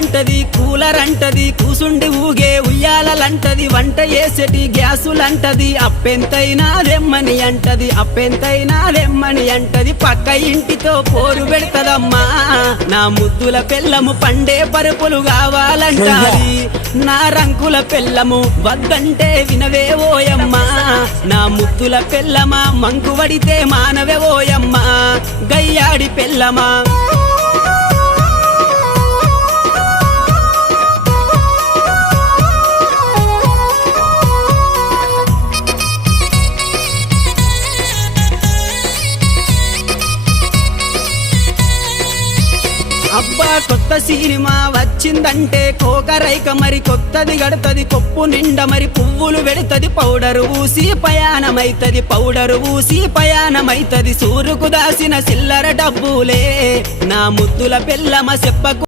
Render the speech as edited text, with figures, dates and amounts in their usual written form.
అంటది కూలర్ అంటది కూసుండి ఊగే ఉయ్యాలంటది వంట చేసేటి గ్యాసులంటది అప్పెంతైనా రెమ్మని అంటది అప్పెంతైనా రెమ్మని అంటది పక్క ఇంటితో పోరు పెడతదమ్మా నా ముద్దుల పెళ్ళము పండే పరుపులు కావాలంటది నా రంకుల పెళ్ళము వద్దంటే వినవే ఓయమ్మా నా ముద్దుల పెళ్ళమా మంకు వడితే మానవే ఓయమ్మా గయ్యాడి పెళ్ళమా అబ్బా కొత్త సినిమా వచ్చిందంటే కోకరైక మరి కొత్తది గడతది కొప్పు నిండా మరి పువ్వులు వెడతది పౌడరు ఊసి పయాణమైతది పౌడరు ఊసి పయాణమైతది సూరుకు దాసిన చిల్లర డబ్బులే నా ముద్దుల పెళ్ళమ చెప్పకు